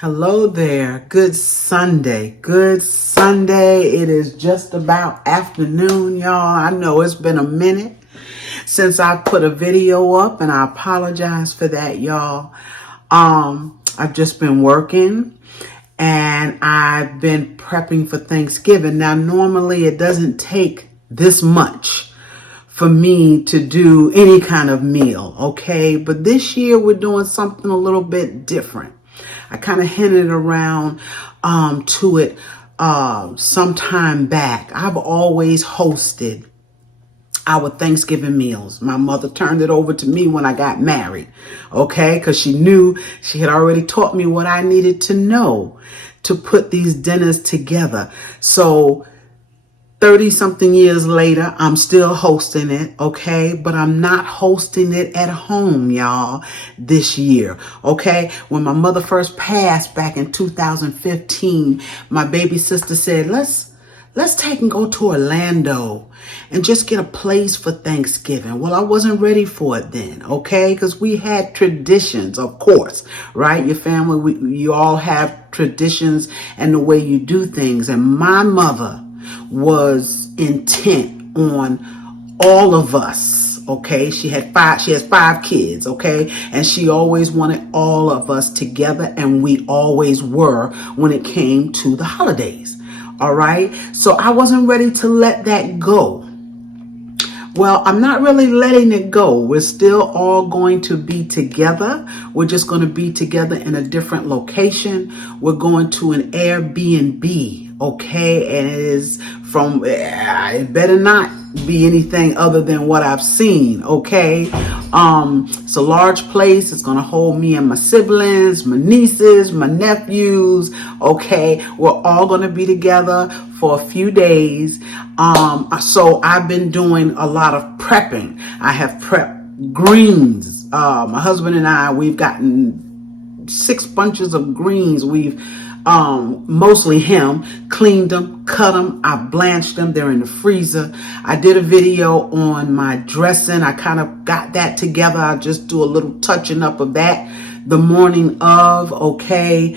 Hello there. Good Sunday. Good Sunday. It is just about afternoon, y'all. I know it's been a minute since I put a video up, and I apologize for that, y'all. I've just been working and I've been prepping for Thanksgiving. Now, normally it doesn't take this much for me to do any kind of meal, okay? But this year we're doing something a little bit different. I kind of hinted around to it some time back. I've always hosted our Thanksgiving meals. My mother turned it over to me when I got married, okay? Because she knew she had already taught me what I needed to know to put these dinners together. So 30 something years later, I'm still hosting it, okay? But I'm not hosting it at home, y'all, this year, okay? When my mother first passed back in 2015, my baby sister said, let's take and go to Orlando and just get a place for Thanksgiving. Well, I wasn't ready for it then, okay? Because we had traditions, of course, right? Your family, you all have traditions and the way you do things. And my mother was intent on all of us, okay? She has 5 kids, okay? And she always wanted all of us together, and we always were when it came to the holidays. All right. So I wasn't ready to let that go. Well, I'm not really letting it go. We're still all going to be together. We're just going to be together in a different location. We're going to an Airbnb, okay? And it better not be anything other than what I've seen, okay? It's a large place. It's going to hold me and my siblings, my nieces, my nephews, okay? We're all going to be together for a few days. So I've been doing a lot of prepping. I have prepped greens. My husband and I, we've gotten 6 bunches of greens. We've mostly him, cleaned them, cut them, I blanched them, they're in the freezer. I did a video on my dressing. I kind of got that together. I just do a little touching up of that the morning of, okay?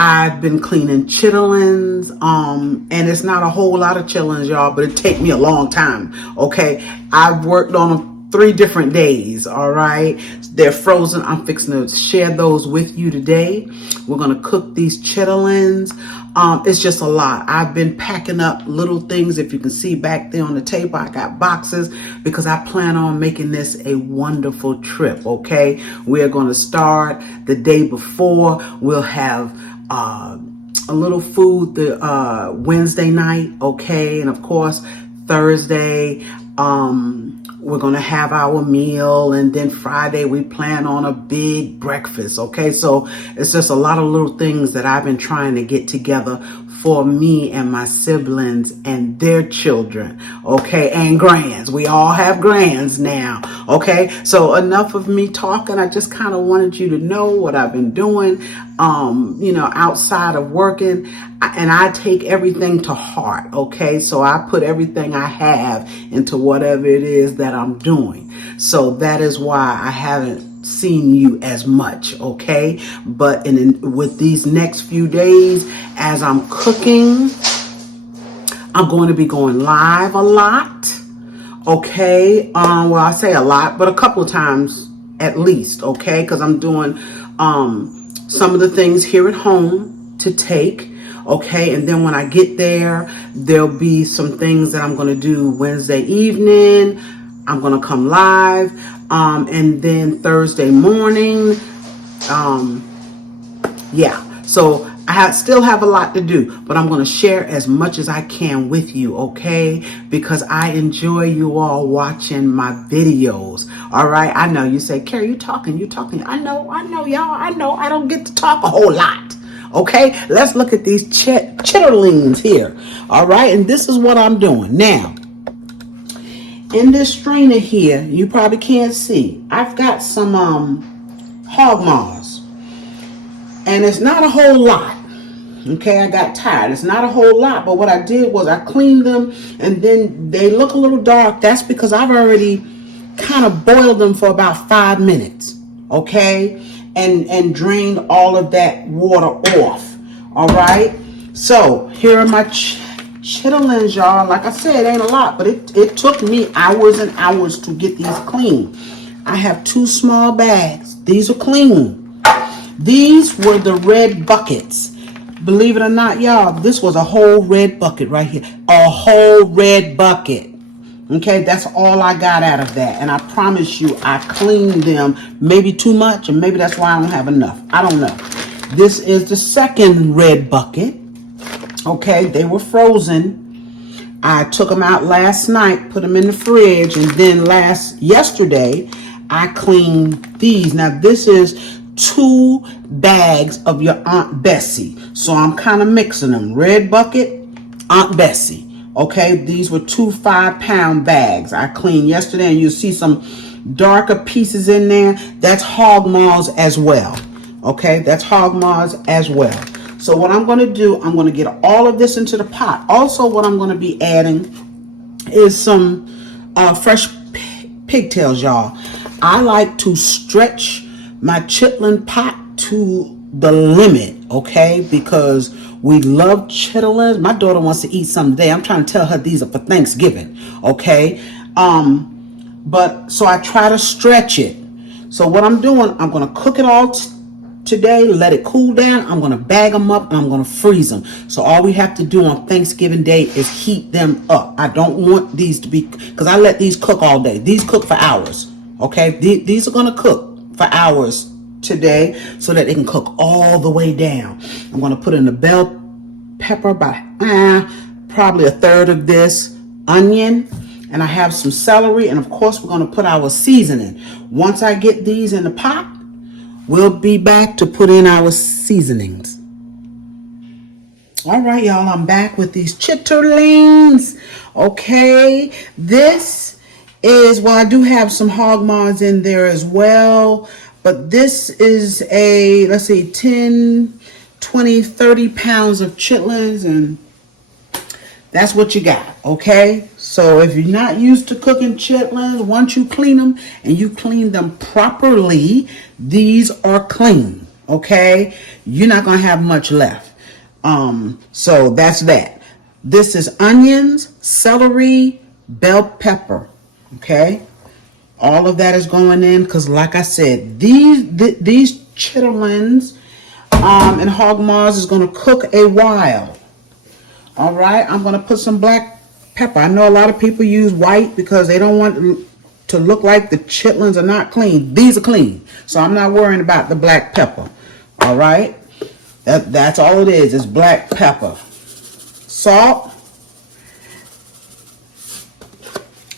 I've been cleaning chitterlings, and it's not a whole lot of chitterlings, y'all, but it take me a long time, okay? I've worked on them 3 different days, all right? They're frozen. I'm fixing to share those with you today. We're going to cook these chitterlings. It's just a lot. I've been packing up little things. If you can see back there on the table, I got boxes because I plan on making this a wonderful trip, okay? We're going to start the day before. We'll have a little food the Wednesday night, okay? And of course, Thursday, we're going to have our meal, and then Friday we plan on a big breakfast, okay? So it's just a lot of little things that I've been trying to get together for me and my siblings and their children, okay? And grands. We all have grands now, okay? So enough of me talking. I just kind of wanted you to know what I've been doing, outside of working. And I take everything to heart, okay? So I put everything I have into whatever it is that I'm doing. So that is why I haven't seen you as much, okay? But with these next few days, as I'm cooking, I'm going to be going live a lot, okay? Well, I say a lot, but a couple of times at least, okay? Because I'm doing some of the things here at home to take, okay? And then when I get there, there'll be some things that I'm going to do Wednesday evening. I'm going to come live. And then Thursday morning. So I still have a lot to do, but I'm going to share as much as I can with you, okay? Because I enjoy you all watching my videos, all right? I know you say, Carrie, you talking. I know, y'all. I know I don't get to talk a whole lot. Okay, let's look at these chitterlings here. All right, and this is what I'm doing. Now, in this strainer here, you probably can't see, I've got some hog maws. And it's not a whole lot. Okay, I got tired. It's not a whole lot, but what I did was I cleaned them, and then they look a little dark. That's because I've already kind of boiled them for about 5 minutes. Okay, and drained all of that water off. All right. So here are my chitterlings, y'all. Like I said, it ain't a lot, but it took me hours and hours to get these clean. I have 2 small bags. These are clean. These were the red buckets. Believe it or not, y'all, this was a whole red bucket right here. A whole red bucket. Okay, that's all I got out of that. And I promise you, I cleaned them. Maybe too much, and maybe that's why I don't have enough. I don't know. This is the second red bucket. Okay, they were frozen. I took them out last night, put them in the fridge, and then yesterday, I cleaned these. Now, this is 2 bags of your Aunt Bessie. So I'm kind of mixing them. Red bucket, Aunt Bessie. Okay, these were 2 5-pound bags I cleaned yesterday, and you'll see some darker pieces in there. That's hog maws as well. Okay, that's hog maws as well. So what I'm going to do, I'm going to get all of this into the pot. Also, what I'm going to be adding is some fresh pigtails, y'all. I like to stretch my chitlin pot to the limit, okay, because we love chitterlings. My daughter wants to eat some today. I'm trying to tell her these are for Thanksgiving, okay? But so I try to stretch it. So what I'm doing, I'm going to cook it all today, let it cool down. I'm going to bag them up, and I'm going to freeze them. So all we have to do on Thanksgiving Day is heat them up. I don't want these to be, because I let these cook all day. These cook for hours, okay? These are going to cook for hours today so that it can cook all the way down. I'm going to put in the bell pepper, by probably a third of this, onion, and I have some celery, and of course we're going to put our seasoning. Once I get these in the pot, we'll be back to put in our seasonings. All right, y'all, I'm back with these chitterlings. Okay, this is, well, I do have some hog maws in there as well. But this is a, let's see, 10, 20, 30 pounds of chitlins, and that's what you got, okay? So if you're not used to cooking chitlins, once you clean them and you clean them properly, these are clean, okay? You're not going to have much left. So that's that. This is onions, celery, bell pepper, okay? All of that is going in because, like I said, these chitterlings and hog maws is going to cook a while. All right, I'm going to put some black pepper. I know a lot of people use white because they don't want to look like the chitlins are not clean. These are clean, so I'm not worrying about the black pepper. All right, that's all it is black pepper, salt,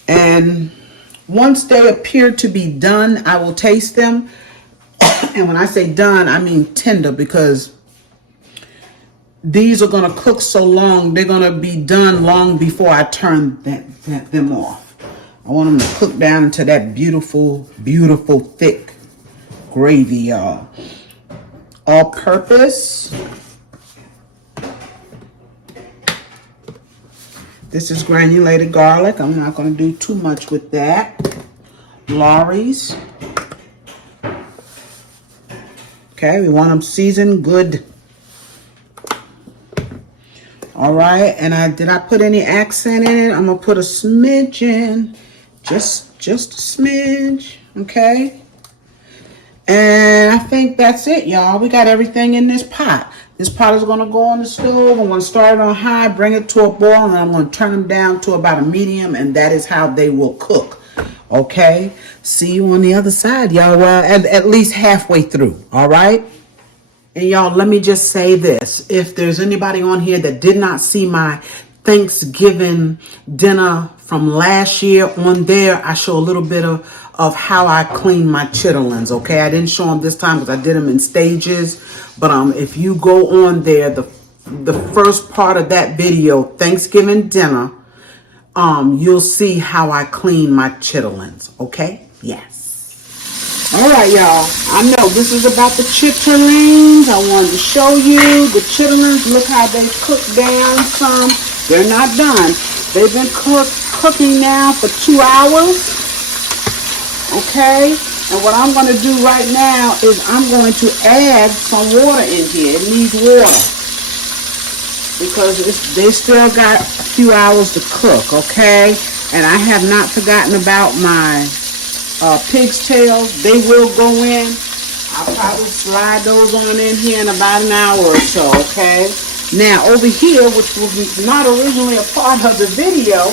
and once they appear to be done, I will taste them. And when I say done, I mean tender, because these are going to cook so long, they're going to be done long before I turn them off. I want them to cook down into that beautiful, beautiful, thick gravy, y'all. All purpose. This is granulated garlic. I'm not going to do too much with that. Lorry's. Okay, we want them seasoned good. All right, and did I put any accent in it? I'm going to put a smidge in. Just a smidge, okay? And I think that's it, y'all. We got everything in this pot. This pot is going to go on the stove. I'm going to start it on high, bring it to a boil, and I'm going to turn them down to about a medium, and that is how they will cook. Okay? See you on the other side, y'all. Well, at least halfway through. All right? And y'all, let me just say this. If there's anybody on here that did not see my Thanksgiving dinner from last year, on there, I show a little bit of how I clean my chitterlings, okay? I didn't show them this time because I did them in stages. But if you go on there, the first part of that video, Thanksgiving dinner, you'll see how I clean my chitterlings, okay? Yes. All right, y'all. I know this is about the chitterlings. I wanted to show you the chitterlings. Look how they cook down some. They're not done. They've been cooking now for 2 hours. Okay, And what I'm going to do right now is I'm going to add some water in here. It needs water because they still got a few hours to cook, okay? And I have not forgotten about my pig's tails. They will go in. I'll probably slide those on in here in about an hour or so, okay? Now, over here, which was not originally a part of the video,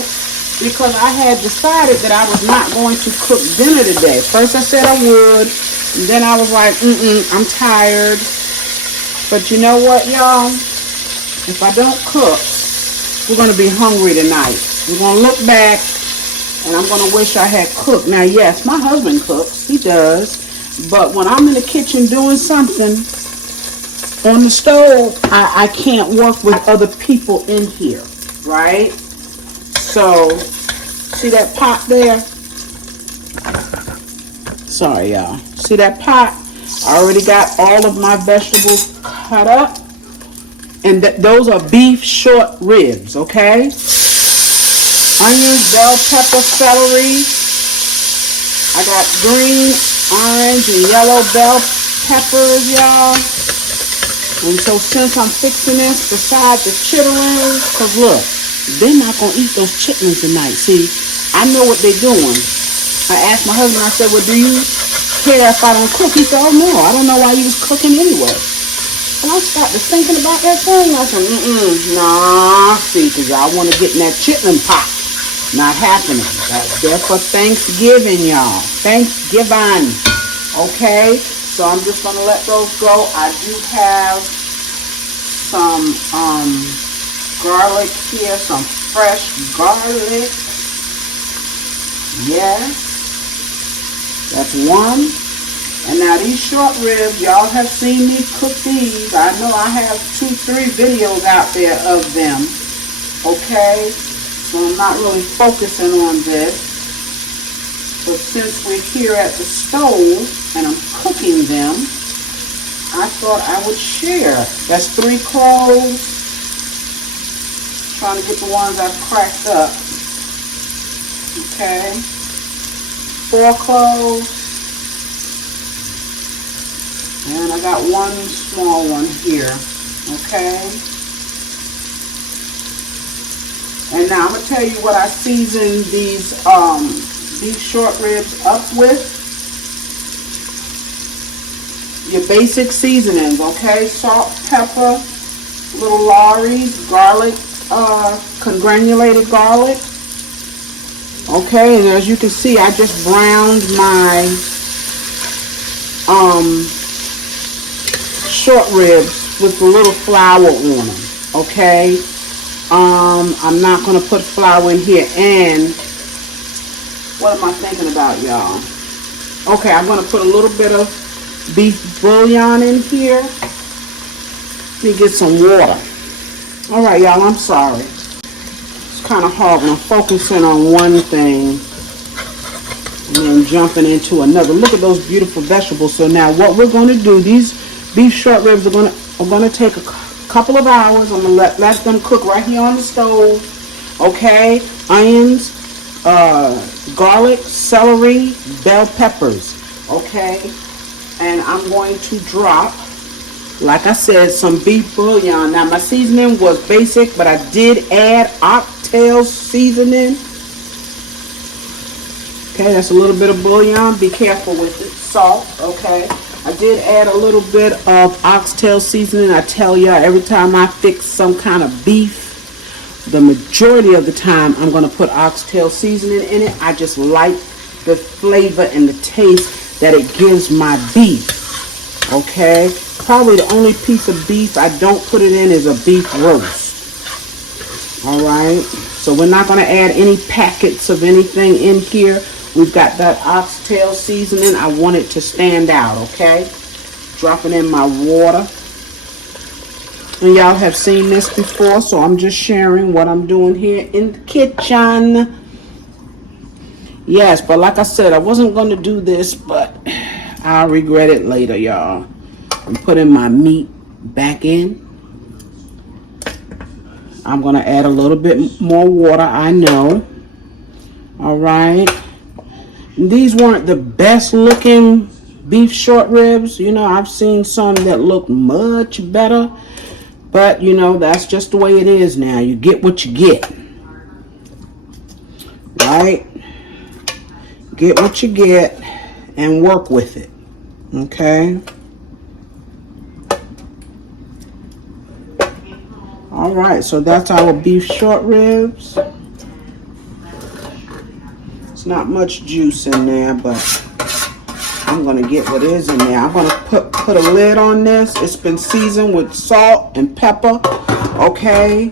because I had decided that I was not going to cook dinner today. First I said I would, and then I was like, I'm tired. But you know what, y'all? If I don't cook, we're going to be hungry tonight. We're going to look back, and I'm going to wish I had cooked. Now, yes, my husband cooks. He does. But when I'm in the kitchen doing something on the stove, I can't work with other people in here, right? So, see that pot there? Sorry, y'all. See that pot? I already got all of my vegetables cut up. And those are beef short ribs, okay? Onions, bell pepper, celery. I got green, orange, and yellow bell peppers, y'all. And so since I'm fixing this beside the chitterlings, because look, they're not going to eat those chitlins tonight. See, I know what they're doing. I asked my husband, I said, well, do you care if I don't cook? He said, oh, no, I don't know why you was cooking anyway. And I started thinking about that thing. I said, nah, see, because y'all want to get in that chitlin pot. Not happening. That's there for Thanksgiving, y'all. Thanksgiving. Okay? So I'm just going to let those go. I do have some garlic here, some fresh garlic. Yes. That's one. And now these short ribs, y'all have seen me cook these. I know I have 2-3 videos out there of them. Okay? So I'm not really focusing on this. But since we're here at the stove and I'm cooking them, I thought I would share. That's 3 cloves. Trying to get the ones I've cracked up. Okay. 4 cloves. And I got 1 small one here. Okay. And now I'm going to tell you what I season these beef short ribs up with. Your basic seasonings, okay? Salt, pepper, little Lawry's, garlic, congranulated garlic. Okay, and as you can see, I just browned my short ribs with a little flour on them, okay? I'm not going to put flour in here. And what am I thinking about, y'all? Okay, I'm going to put a little bit of beef bouillon in here. Let me get some water. All right, y'all, I'm sorry. It's kind of hard when I'm focusing on one thing and then jumping into another. Look at those beautiful vegetables. So now what we're going to do, these beef short ribs are going to take a couple of hours. I'm going to let them cook right here on the stove. Okay, onions, garlic, celery, bell peppers. Okay, and I'm going to drop, like I said, some beef bouillon. Now my seasoning was basic, but I did add oxtail seasoning. Okay, that's a little bit of bouillon. Be careful with it. Salt, okay. I did add a little bit of oxtail seasoning. I tell y'all, every time I fix some kind of beef, the majority of the time I'm going to put oxtail seasoning in it. I just like the flavor and the taste that it gives my beef. Okay, probably the only piece of beef I don't put it in is a beef roast. All right, so we're not going to add any packets of anything in here. We've got that oxtail seasoning. I want it to stand out, okay? Dropping in my water. And y'all have seen this before, so I'm just sharing what I'm doing here in the kitchen. Yes, but like I said, I wasn't going to do this, but I'll regret it later, y'all. I'm putting my meat back in. I'm going to add a little bit more water, I know. All right. These weren't the best looking beef short ribs. You know, I've seen some that look much better. But, you know, that's just the way it is now. You get what you get. Right? Get what you get and work with it. Okay? All right, so that's our beef short ribs. It's not much juice in there, but I'm going to get what is in there. I'm going to put a lid on this. It's been seasoned with salt and pepper. Okay?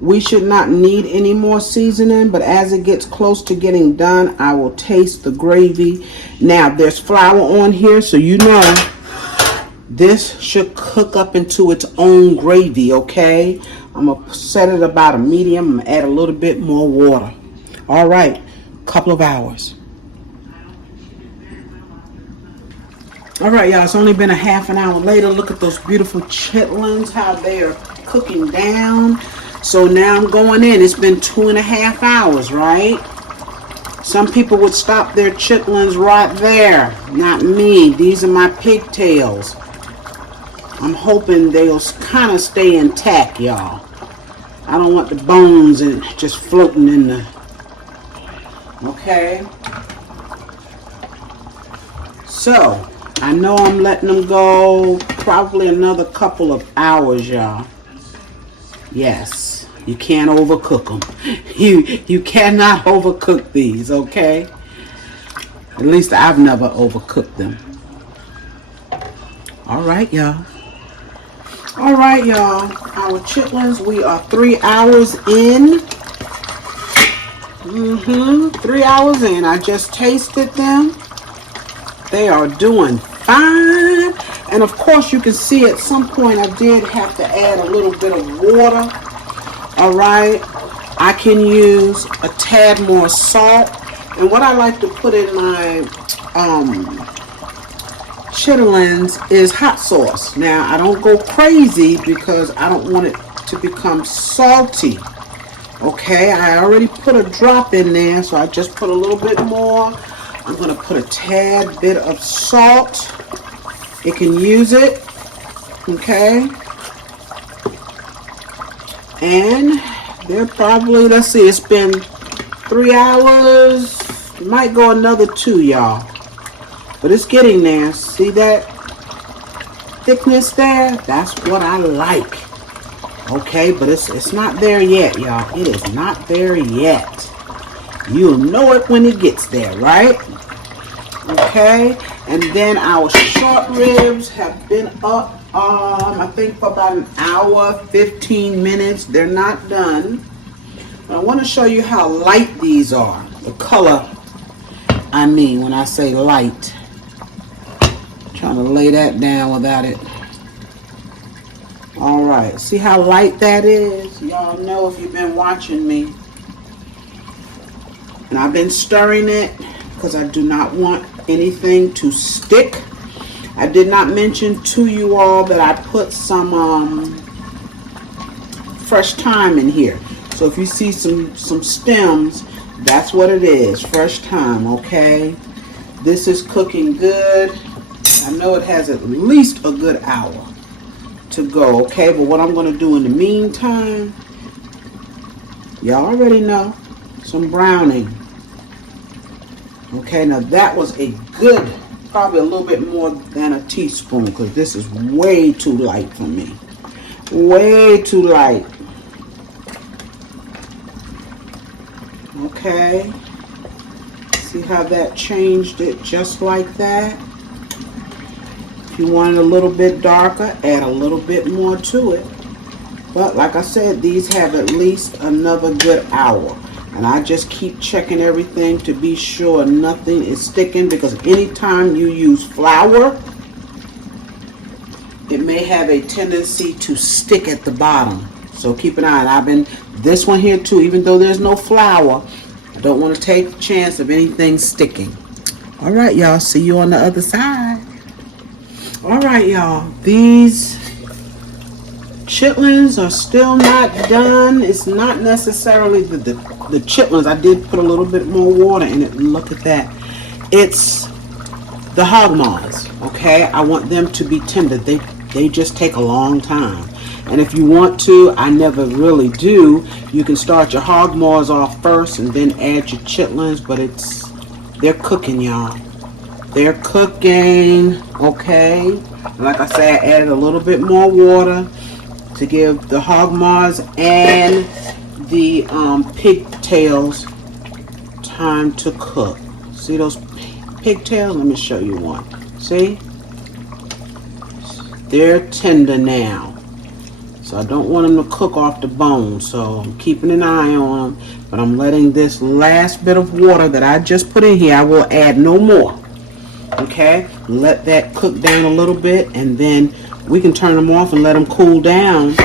We should not need any more seasoning, but as it gets close to getting done, I will taste the gravy. Now, there's flour on here, so you know this should cook up into its own gravy, okay? I'm going to set it about a medium. I'm going to add a little bit more water. All right, couple of hours. All right, y'all, it's only been a half an hour later. Look at those beautiful chitlins, how they are cooking down. So now I'm going in. It's been 2.5 hours, right? Some people would stop their chitlins right there. Not me. These are my pigtails. I'm hoping they'll kind of stay intact, y'all. I don't want the bones and just floating in the... Okay? So, I know I'm letting them go probably another couple of hours, y'all. Yes, you can't overcook them. You cannot overcook these, okay? At least I've never overcooked them. All right, y'all. All right, y'all. Our chitlins, we are 3 hours in. 3 hours in. I just tasted them. They are doing fine. And of course, you can see at some point I did have to add a little bit of water. All right. I can use a tad more salt. And what I like to put in my chitterlings is hot sauce. Now, I don't go crazy because I don't want it to become salty. Okay, I already put a drop in there, so I just put a little bit more. I'm going to put a tad bit of salt. It can use it. Okay. And they're probably, let's see, it's been 3 hours. Might go another 2, y'all. But it's getting there. See that thickness there? That's what I like. Okay, but it's not there yet, y'all. It is not there yet. You'll know it when it gets there, right? Okay, and then our short ribs have been up, I think for about an hour, 15 minutes. They're not done. But I want to show you how light these are. The color, I mean, when I say light. Trying to lay that down without it. All right, see how light that is? Y'all know if you've been watching me. And I've been stirring it because I do not want anything to stick. I did not mention to you all that I put some fresh thyme in here. So if you see some stems, that's what it is, fresh thyme, okay? This is cooking good. I know it has at least a good hour to go, okay? But what I'm going to do in the meantime, y'all already know, some browning. Okay, now that was a good, probably a little bit more than a teaspoon, because this is way too light for me. Way too light. Okay. See how that changed it just like that? If you want it a little bit darker, add a little bit more to it. But like I said, these have at least another good hour. And I just keep checking everything to be sure nothing is sticking, because anytime you use flour, it may have a tendency to stick at the bottom. So keep an eye. And I've been, this one here too, even though there's no flour, I don't want to take a chance of anything sticking. All right, y'all. See you on the other side. All right, y'all. These chitlins are still not done. It's not necessarily the the chitlins, I did put a little bit more water in it. Look at that. It's the hog maws, okay? I want them to be tender. They just take a long time. And if you want to, I never really do, you can start your hog maws off first and then add your chitlins, but they're cooking, y'all. They're cooking, okay? Like I said, I added a little bit more water to give the hog maws and the pigtails time to cook. See those pigtails? Let me show you one. See? They're tender now. So I don't want them to cook off the bone. So I'm keeping an eye on them. But I'm letting this last bit of water that I just put in here, I will add no more. Okay? Let that cook down a little bit. And then we can turn them off and let them cool down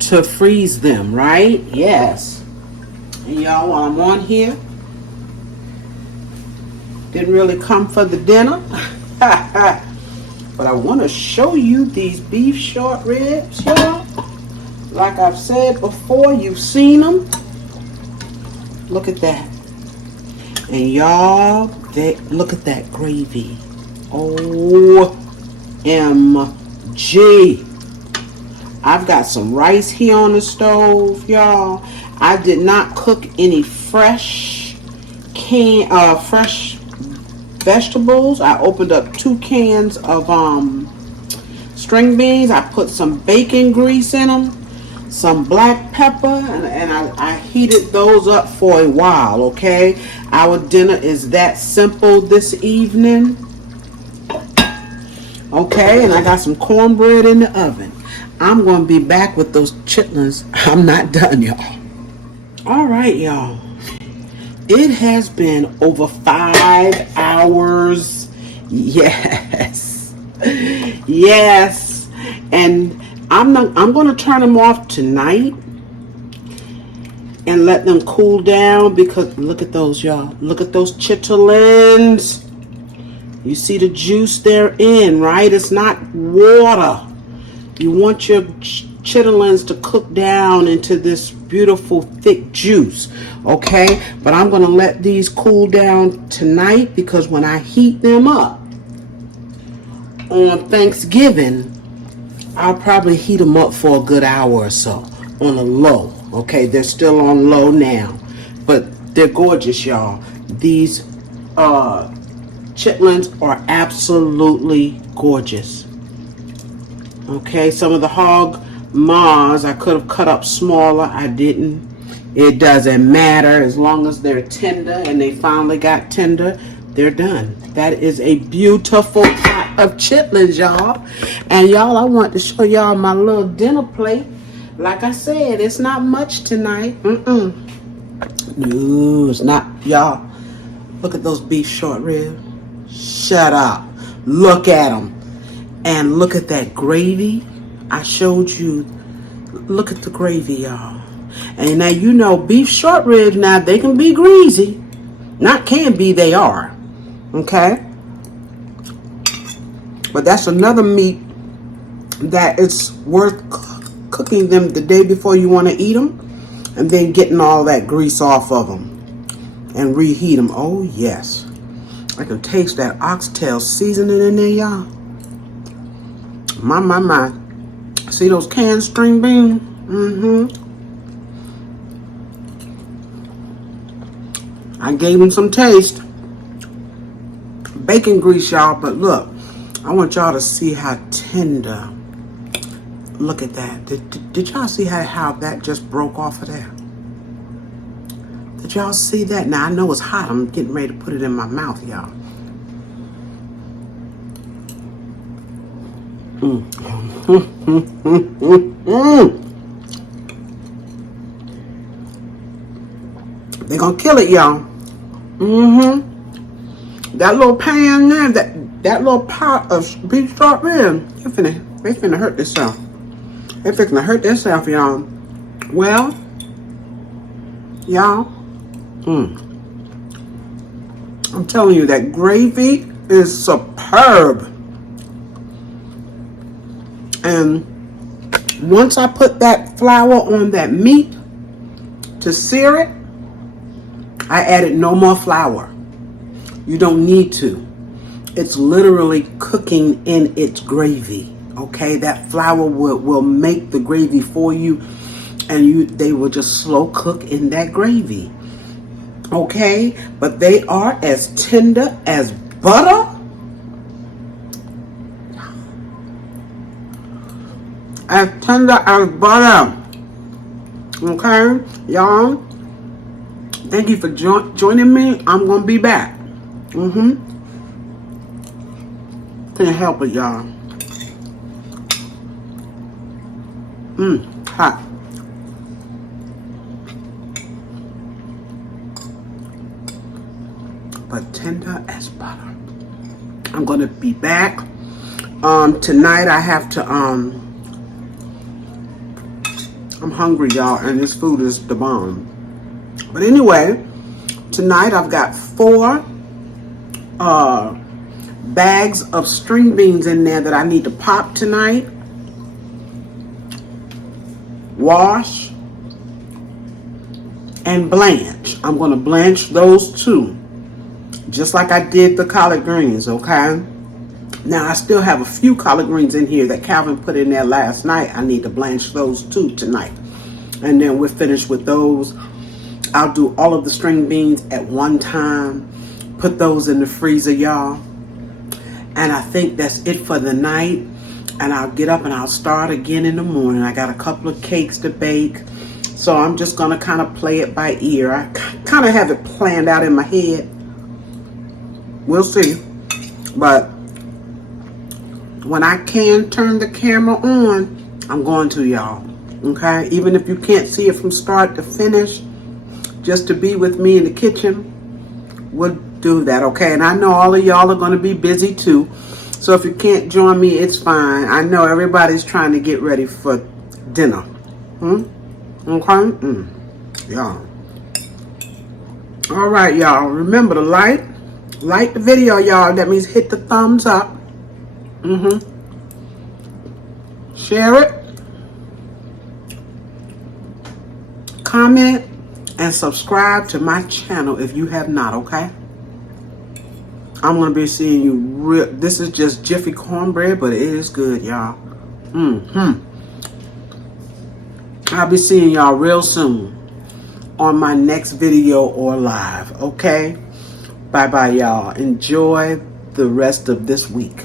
to freeze them, right? Yes. And y'all, while I'm on here, didn't really come for the dinner. But I want to show you these beef short ribs, y'all. Like I've said before, you've seen them. Look at that. And y'all, look at that gravy. OMG. I've got some rice here on the stove, y'all. I did not cook any fresh vegetables. I opened up 2 cans of string beans. I put some bacon grease in them, some black pepper, and I heated those up for a while, okay? Our dinner is that simple this evening, okay? And I got some cornbread in the oven. I'm going to be back with those chitlins. I'm not done, y'all. All right, y'all. It has been over 5 hours. Yes. Yes. And I'm going to turn them off tonight and let them cool down, because look at those, y'all. Look at those chitterlings. You see the juice they're in, right? It's not water. You want your chitterlings to cook down into this beautiful thick juice, okay? But I'm gonna let these cool down tonight, because when I heat them up on Thanksgiving, I'll probably heat them up for a good hour or so on a low, okay? They're still on low now, but they're gorgeous, y'all. These chitlins are absolutely gorgeous. Okay, some of the hog maws I could have cut up smaller. I didn't. It doesn't matter. As long as they're tender, and they finally got tender, they're done. That is a beautiful pot of chitlins, y'all. And y'all, I want to show y'all my little dinner plate. Like I said, it's not much tonight. No, it's not. Y'all, look at those beef short ribs. Shut up. Look at them. And look at that gravy. I showed you. Look at the gravy, y'all. And now you know beef short ribs, now they can be greasy. Not can be, they are. Okay? But that's another meat that it's worth cooking them the day before you want to eat them, and then getting all that grease off of them and reheat them. Oh, yes. I can taste that oxtail seasoning in there, y'all. My. See those canned string beans? I gave them some taste. Bacon grease, y'all, but look. I want y'all to see how tender. Look at that. Did y'all see how that just broke off of there? Did y'all see that? Now, I know it's hot. I'm getting ready to put it in my mouth, y'all. They're gonna kill it, y'all. That little pan there, that little pot of beef short rib, they finna hurt themselves. They finna hurt themselves, y'all. Well, y'all, I'm telling you, that gravy is superb. And once I put that flour on that meat to sear it, I added no more flour. You don't need to. It's literally cooking in its gravy. Okay, that flour will make the gravy for you, and they will just slow cook in that gravy. Okay, but they are as tender as butter. As tender as butter. Okay, y'all. Thank you for joining me. I'm gonna be back. Can't help it, y'all. Hot. But tender as butter. I'm gonna be back. Tonight I have to I'm hungry, y'all, and this food is the bomb. But anyway, tonight I've got 4 bags of string beans in there that I need to pop tonight, wash, and blanch. I'm going to blanch those 2, just like I did the collard greens, okay? Now, I still have a few collard greens in here that Calvin put in there last night. I need to blanch those 2 tonight. And then we're finished with those. I'll do all of the string beans at one time. Put those in the freezer, y'all. And I think that's it for the night. And I'll get up and I'll start again in the morning. I got a couple of cakes to bake. So I'm just going to kind of play it by ear. I kind of have it planned out in my head. We'll see. But when I can turn the camera on, I'm going to, y'all. Okay? Even if you can't see it from start to finish, just to be with me in the kitchen, we'll do that, okay? And I know all of y'all are going to be busy too. So if you can't join me, it's fine. I know everybody's trying to get ready for dinner. Okay? Y'all. All right, y'all. Remember to like the video, y'all. That means hit the thumbs up. Share it. Comment and subscribe to my channel if you have not, okay? I'm going to be seeing you this is just Jiffy cornbread, but it is good, y'all. I'll be seeing y'all real soon on my next video or live, okay? Bye-bye, y'all. Enjoy the rest of this week.